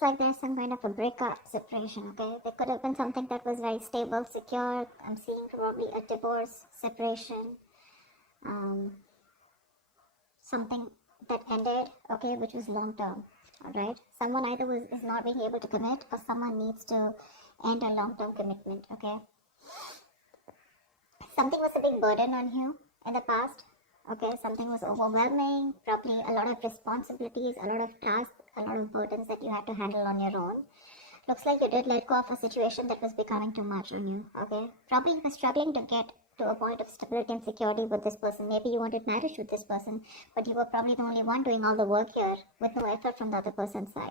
looks like there's some kind of a breakup, separation, okay? There could have been something that was very stable, secure. I'm seeing probably a divorce, separation, something that ended, okay, which was long term, alright? Someone either is not being able to commit, or someone needs to end a long term commitment, okay? Something was a big burden on you in the past, okay? Something was overwhelming, probably a lot of responsibilities, a lot of tasks, a lot of burdens that you had to handle on your own. Looks like you did let go of a situation that was becoming too much on you, okay? Probably you were struggling to get to a point of stability and security with this person. Maybe you wanted marriage with this person, but you were probably the only one doing all the work here with no effort from the other person's side.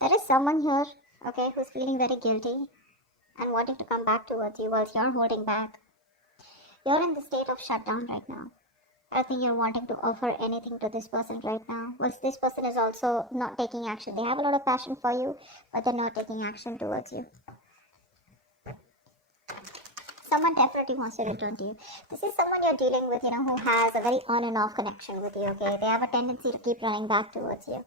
There is someone here, okay, who's feeling very guilty and wanting to come back towards you whilst you're holding back. You're in the state of shutdown right now. I don't think you're wanting to offer anything to this person right now. Whilst this person is also not taking action. They have a lot of passion for you, but they're not taking action towards you. Someone definitely wants to return to you. This is someone you're dealing with, who has a very on and off connection with you, okay? They have a tendency to keep running back towards you.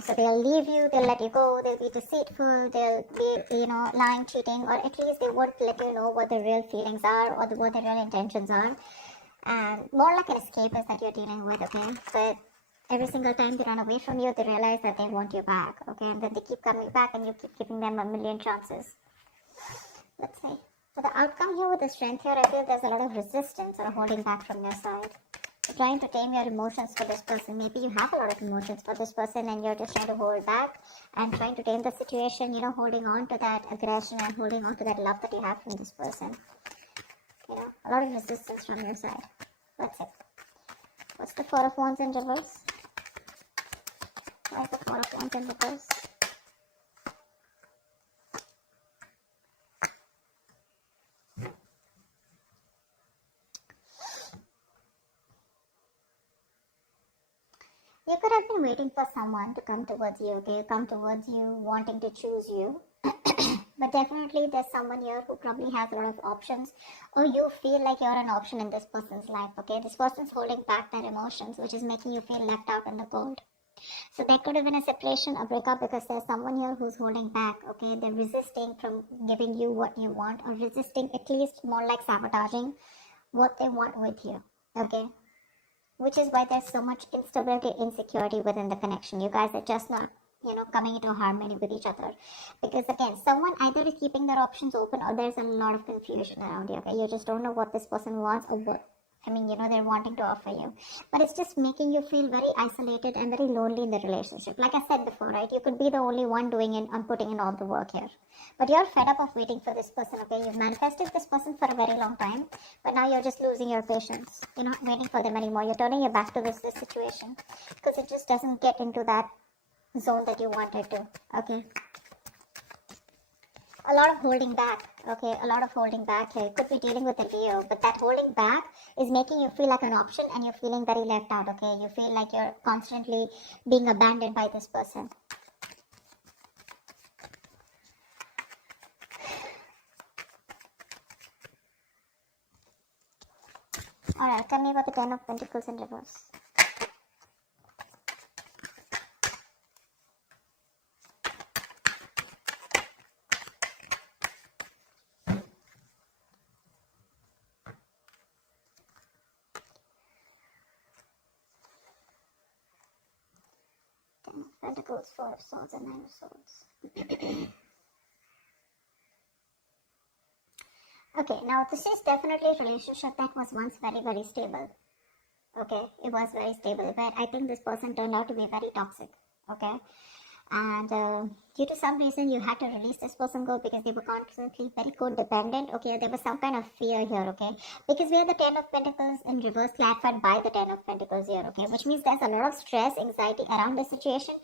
So they'll leave you, they'll let you go, they'll be deceitful, they'll be, lying, cheating, or at least they won't let you know what their real feelings are or what their real intentions are. And more like an escapist that you're dealing with, okay? But every single time they run away from you, they realize that they want you back, okay? And then they keep coming back and you keep giving them a million chances. Let's see. For the outcome here with the strength here, I feel there's a lot of resistance or holding back from your side. You're trying to tame your emotions for this person. Maybe you have a lot of emotions for this person and you're just trying to hold back and trying to tame the situation, holding on to that aggression and holding on to that love that you have from this person. A lot of resistance from your side. Let's see. What's the Four of Wands in reverse? Why is the Four of Wands in reverse? You could have been waiting for someone to come towards you, okay? Come towards you, wanting to choose you. But definitely there's someone here who probably has a lot of options, or you feel like you're an option in this person's life, okay? This person's holding back their emotions, which is making you feel left out in the cold. So there could have been a separation, a breakup, because there's someone here who's holding back, okay? They're resisting from giving you what you want, or resisting, at least more like sabotaging what they want with you, okay? Which is why there's so much instability, insecurity within the connection. You guys are just not, coming into harmony with each other. Because again, someone either is keeping their options open or there's a lot of confusion around you, okay? You just don't know what this person wants or what, they're wanting to offer you. But it's just making you feel very isolated and very lonely in the relationship. Like I said before, right? You could be the only one doing it and putting in all the work here. But you're fed up of waiting for this person, okay? You've manifested this person for a very long time, but now you're just losing your patience. You're not waiting for them anymore. You're turning your back to this situation because it just doesn't get into that zone that you wanted to, okay? A lot of holding back, okay? A lot of holding back here. Could be dealing with a Leo, but that holding back is making you feel like an option and you're feeling very left out, okay? You feel like you're constantly being abandoned by this person. Alright, tell me about the Ten of Pentacles in reverse. Pentacles, Four of Swords, and Nine of Swords. Okay, now this is definitely a relationship that was once very, very stable. Okay, it was very stable, but I think this person turned out to be very toxic. Okay, and due to some reason you had to release this person go because they were constantly very codependent. Okay, there was some kind of fear here. Okay, because we have the Ten of Pentacles in reverse clarified by the Ten of Pentacles here. Okay, which means there's a lot of stress, anxiety around the situation.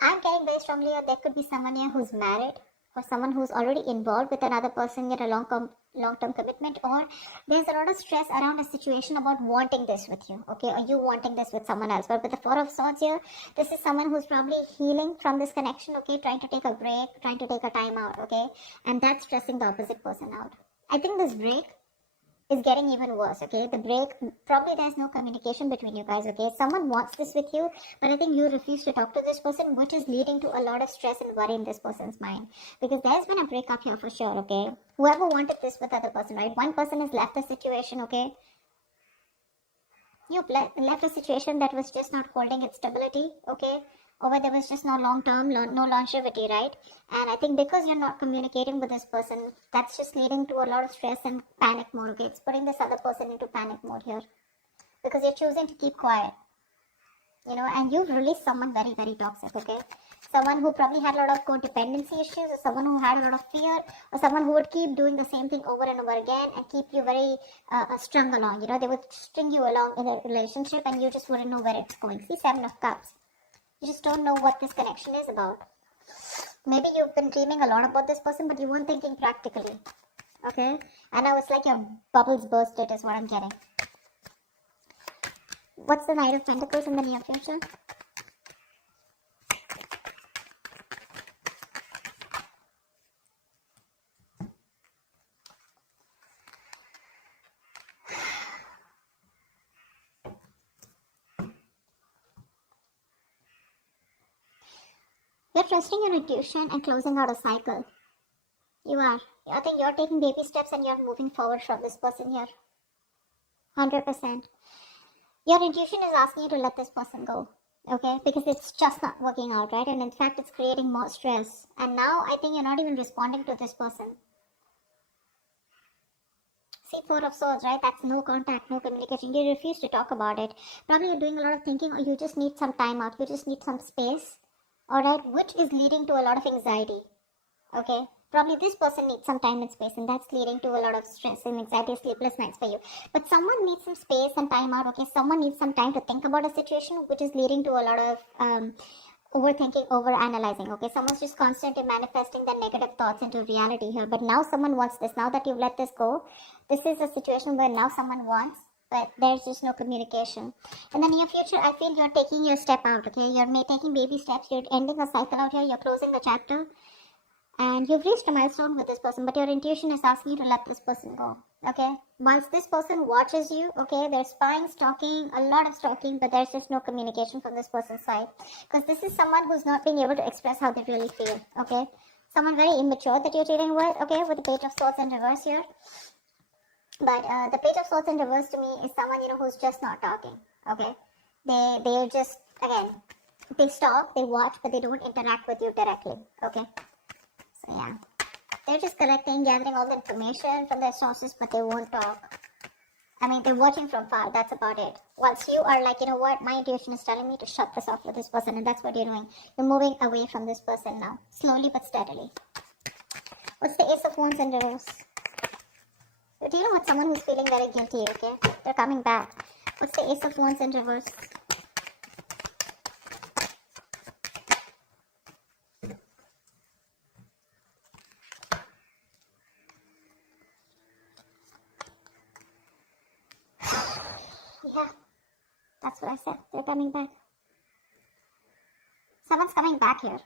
I'm getting very strongly here there could be someone here who's married or someone who's already involved with another person in a long-term commitment, or there's a lot of stress around a situation about wanting this with you, okay, or you wanting this with someone else. But with the Four of Swords here, this is someone who's probably healing from this connection, okay, trying to take a break, trying to take a time out, okay, and that's stressing the opposite person out. I think this break is getting even worse, okay? The break, probably there's no communication between you guys, okay? Someone wants this with you, but I think you refuse to talk to this person, which is leading to a lot of stress and worry in this person's mind. Because there's been a breakup here for sure, okay? Whoever wanted this with other person, right? One person has left the situation, okay? You left a situation that was just not holding its stability, okay? Or where there was just no long-term, no longevity, right? And I think because you're not communicating with this person, that's just leading to a lot of stress and panic mode, okay? It's putting this other person into panic mode here. Because you're choosing to keep quiet, you know, and you've released someone very, very toxic, okay? Someone who probably had a lot of codependency issues, or someone who had a lot of fear, or someone who would keep doing the same thing over and over again and keep you very strung along, you know? They would string you along in a relationship and you just wouldn't know where it's going. See, 7 of Cups. You just don't know what this connection is about. Maybe you've been dreaming a lot about this person, but you weren't thinking practically. Okay? And now it's like your bubbles bursted is what I'm getting. What's the Knight of Pentacles in the near future? You're trusting your intuition and closing out a cycle. You are. I think you're taking baby steps and you're moving forward from this person here. 100%. Your intuition is asking you to let this person go. Okay? Because it's just not working out, right? And in fact, it's creating more stress. And now I think you're not even responding to this person. See, 4 of Swords, right? That's no contact, no communication. You refuse to talk about it. Probably you're doing a lot of thinking, or you just need some time out. You just need some space. Alright, which is leading to a lot of anxiety. Okay, probably this person needs some time and space, and that's leading to a lot of stress and anxiety, sleepless nights for you. But someone needs some space and time out, okay? Someone needs some time to think about a situation, which is leading to a lot of overthinking, overanalyzing, okay? Someone's just constantly manifesting their negative thoughts into reality here. But now someone wants this. Now that you've let this go, this is a situation where now someone wants, but there's just no communication. In the near future, I feel you're taking your step out, okay? You're taking baby steps. You're ending a cycle out here. You're closing a chapter. And you've reached a milestone with this person, but your intuition is asking you to let this person go, okay? Once this person watches you, okay, they're spying, stalking, a lot of stalking, but there's just no communication from this person's side. Because this is someone who's not being able to express how they really feel, okay? Someone very immature that you're dealing with, okay, with the Page of Swords in reverse here. But the Page of Swords in reverse to me is someone, you know, who's just not talking, okay? They're just, again, they stalk, they watch, but they don't interact with you directly, okay? So yeah, they're just collecting, gathering all the information from their sources, but they won't talk. I mean, they're watching from far, that's about it. Once you are like, you know what, my intuition is telling me to shut this off with this person, and that's what you're doing. You're moving away from this person now, slowly but steadily. What's the Ace of Wands in reverse? Do you know what? Someone who's feeling very guilty, okay? They're coming back. What's the Ace of Wands in reverse? Yeah, that's what I said. They're coming back. Someone's coming back here.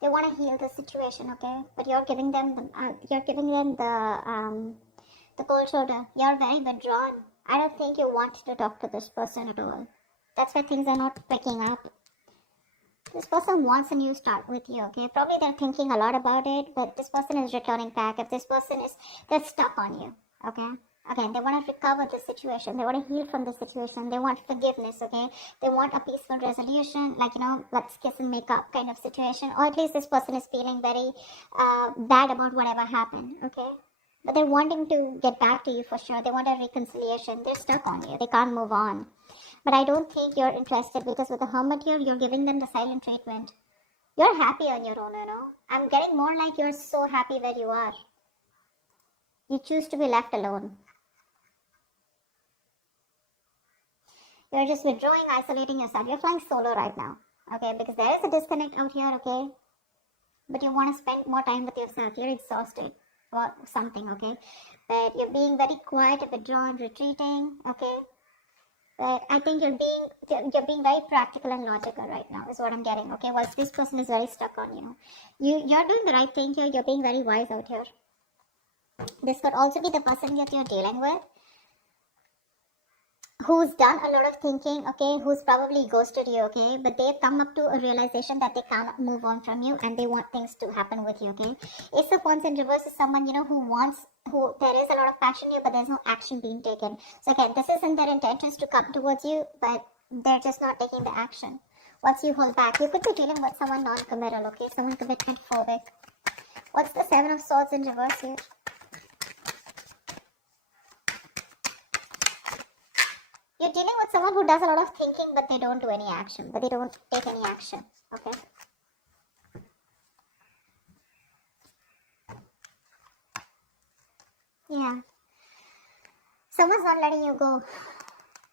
They want to heal the situation, okay? But you're giving them the cold shoulder. You're very withdrawn. I don't think you want to talk to this person at all. That's why things are not picking up. This person wants a new start with you, okay? Probably they're thinking a lot about it, but this person is returning back. If this person is, they're stuck on you, okay? Again, they want to recover the situation. They want to heal from the situation. They want forgiveness, okay? They want a peaceful resolution, like, you know, let's kiss and make up kind of situation. Or at least this person is feeling very bad about whatever happened, okay? But they're wanting to get back to you for sure. They want a reconciliation. They're stuck on you. They can't move on. But I don't think you're interested, because with the Hermit here, you're giving them the silent treatment. You're happy on your own, you know? I'm getting more like you're so happy where you are. You choose to be left alone. You're just withdrawing, isolating yourself. You're flying solo right now, okay? Because there is a disconnect out here, okay? But you want to spend more time with yourself. You're exhausted or something, okay? But you're being very quiet, withdrawn, retreating, okay? But I think you're being very practical and logical right now, is what I'm getting, okay? Whilst this person is very stuck on you. You're doing the right thing here. You're being very wise out here. This could also be the person that you're dealing with, who's done a lot of thinking, okay, who's probably ghosted you, okay, but they've come up to a realization that they cannot move on from you and they want things to happen with you, okay. Ace of Wands in reverse is someone, who there is a lot of passion here, but there's no action being taken. So again, this isn't their intentions to come towards you, but they're just not taking the action. Once you hold back, you could be dealing with someone non-committal, okay, someone commitment phobic. What's the Seven of Swords in reverse here? You're dealing with someone who does a lot of thinking, but they don't do any action, but they don't take any action, okay? Yeah. Someone's not letting you go,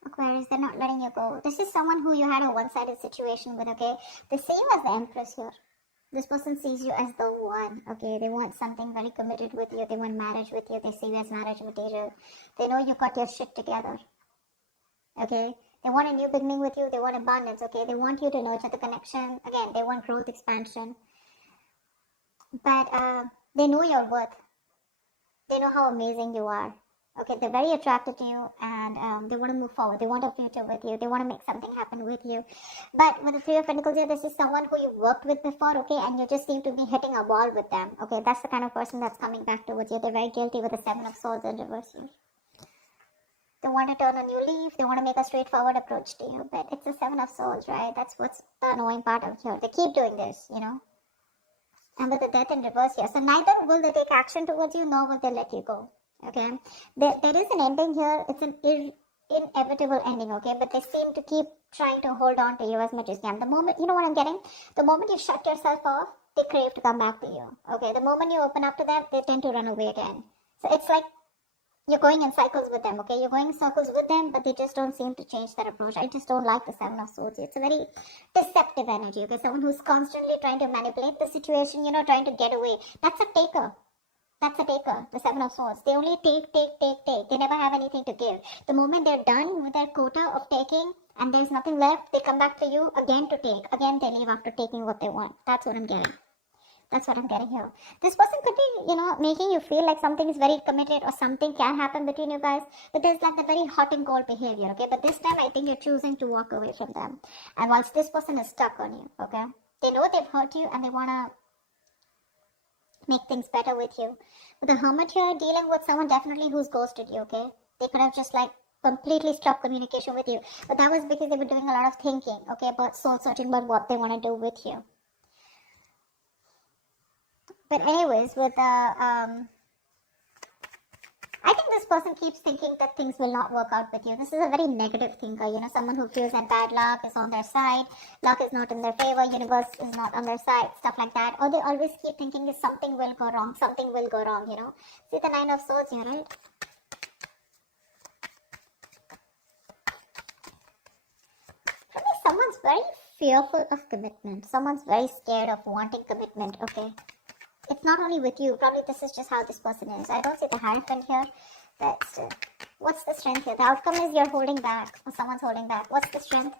Aquarius. They're not letting you go. This is someone who you had a one-sided situation with, okay? They see you as the Empress here. This person sees you as the one, okay? They want something very committed with you. They want marriage with you. They see you as marriage material. They know you got your shit together. Okay, they want a new beginning with you. They want abundance. Okay, they want you to nurture the connection. Again, they want growth, expansion. But they know your worth. They know how amazing you are. Okay, they're very attracted to you, and they want to move forward. They want a future with you. They want to make something happen with you. But with the Three of Pentacles here, this is someone who you've worked with before. Okay, and you just seem to be hitting a wall with them. Okay, that's the kind of person that's coming back towards you. They're very guilty with the Seven of Swords in reverse here. They want to turn a new leaf. They want to make a straightforward approach to you. But it's the Seven of Swords, right? That's what's the annoying part of here. They keep doing this, And with the Death in reverse here. So neither will they take action towards you, nor will they let you go. Okay? There is an ending here. It's an inevitable ending, okay? But they seem to keep trying to hold on to you as much as they can. The moment, you know what I'm getting? The moment you shut yourself off, they crave to come back to you. Okay? The moment you open up to them, they tend to run away again. So it's like you're going in cycles with them, okay? You're going in circles with them, but they just don't seem to change their approach. I just don't like the Seven of Swords. It's a very deceptive energy, okay? Someone who's constantly trying to manipulate the situation, trying to get away. That's a taker. That's a taker, the Seven of Swords. They only take. They never have anything to give. The moment they're done with their quota of taking and there's nothing left, they come back to you again to take. Again, they leave after taking what they want. That's what I'm getting. That's what I'm getting here. This person could be, making you feel like something is very committed or something can happen between you guys. But there's like the very hot and cold behavior, okay? But this time I think you're choosing to walk away from them. And whilst this person is stuck on you, okay? They know they've hurt you and they want to make things better with you. But the Hermit here, dealing with someone definitely who's ghosted you, okay? They could have just completely stopped communication with you. But that was because they were doing a lot of thinking, okay? About soul searching, about what they want to do with you. But anyways, with the, I think this person keeps thinking that things will not work out with you. This is a very negative thinker, someone who feels that bad luck is on their side, luck is not in their favor, universe is not on their side, stuff like that. Or they always keep thinking that something will go wrong, See the Nine of Swords here, right? For me, someone's very fearful of commitment. Someone's very scared of wanting commitment, okay? It's not only with you. Probably this is just how this person is. I don't see the Hierophant here. But still. What's the strength here? The outcome is you're holding back. Or someone's holding back. What's the strength?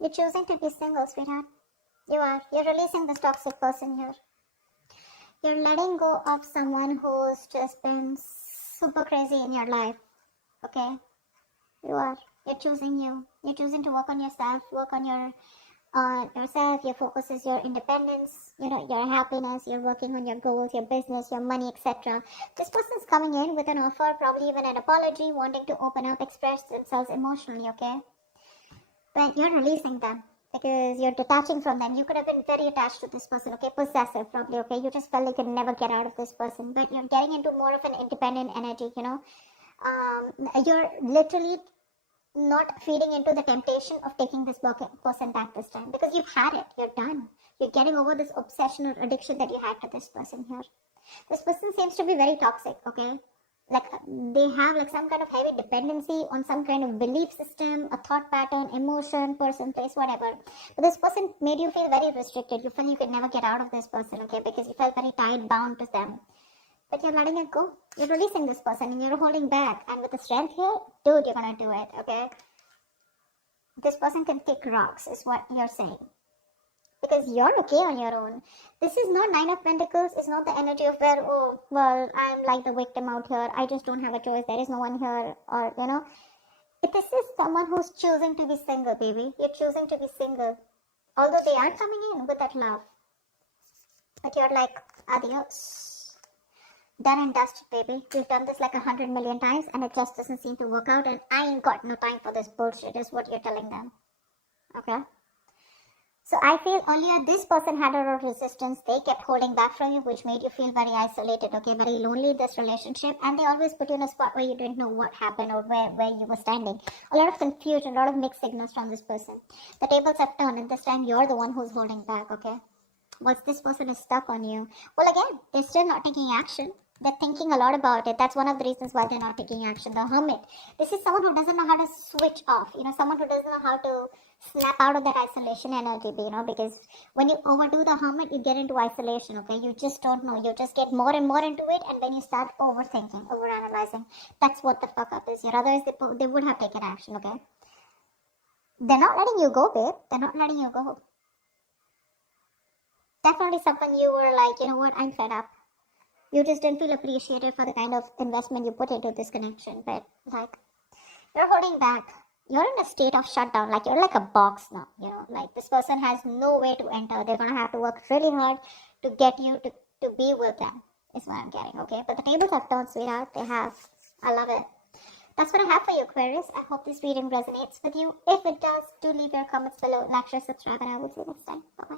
You're choosing to be single, sweetheart. You are. You're releasing this toxic person here. You're letting go of someone who's just been super crazy in your life. Okay? You are. You're choosing you. You're choosing to work on yourself, work on yourself. Your focus is your independence, your happiness. You're working on your goals, your business, your money, etc. This person's coming in with an offer, probably even an apology, wanting to open up, express themselves emotionally, okay? But you're releasing them. Because you're detaching from them. You could have been very attached to this person, okay? Possessive, probably, okay? You just felt like you'd never get out of this person. But you're getting into more of an independent energy, You're literally not feeding into the temptation of taking this person back this time. Because you've had it. You're done. You're getting over this obsession or addiction that you had to this person here. This person seems to be very toxic, okay? like they have like some kind of heavy dependency on some kind of belief system, a thought pattern, emotion, person, place, whatever. But this person made you feel very restricted. You felt you could never get out of this person, okay, because you felt very tied, bound to them. But you're letting it go. You're releasing this person and you're holding back. And with the strength here, dude, you're gonna do it, okay? This person can kick rocks, is what you're saying. Because you're okay on your own. This is not Nine of Pentacles. It's not the energy of where, oh, well, I'm like the victim out here. I just don't have a choice. There is no one here. Or, you know. This is someone who's choosing to be single, baby. You're choosing to be single. Although they are coming in with that love. But you're like, adios. Done and dusted, baby. We've done this like 100 million times and it just doesn't seem to work out. And I ain't got no time for this bullshit, is what you're telling them. Okay? So I feel earlier this person had a lot of resistance. They kept holding back from you, which made you feel very isolated, okay, very lonely in this relationship. And they always put you in a spot where you didn't know what happened or where you were standing. A lot of confusion, a lot of mixed signals from this person. The tables have turned and this time you're the one who's holding back, okay? Once this person is stuck on you, well, again, they're still not taking action. They're thinking a lot about it. That's one of the reasons why they're not taking action. The hermit. This is someone who doesn't know how to switch off. You know, someone who doesn't know how to snap out of that isolation energy, you know, because when you overdo the hermit, you get into isolation, okay? You just don't know. You just get more and more into it, and then you start overthinking, overanalyzing. That's what the fuck up is here. Otherwise, they would have taken action, okay? They're not letting you go, babe. They're not letting you go. Definitely someone you were like, you know what, I'm fed up. You just didn't feel appreciated for the kind of investment you put into this connection. But, like, you're holding back. You're in a state of shutdown. Like, you're like a box now, you know. Like, this person has no way to enter. They're going to have to work really hard to get you to be with them, is what I'm getting, okay? But the tables have turned, sweetheart. They have. I love it. That's what I have for you, Aquarius. I hope this reading resonates with you. If it does, do leave your comments below. Like, share, subscribe, and I will see you next time. Bye-bye.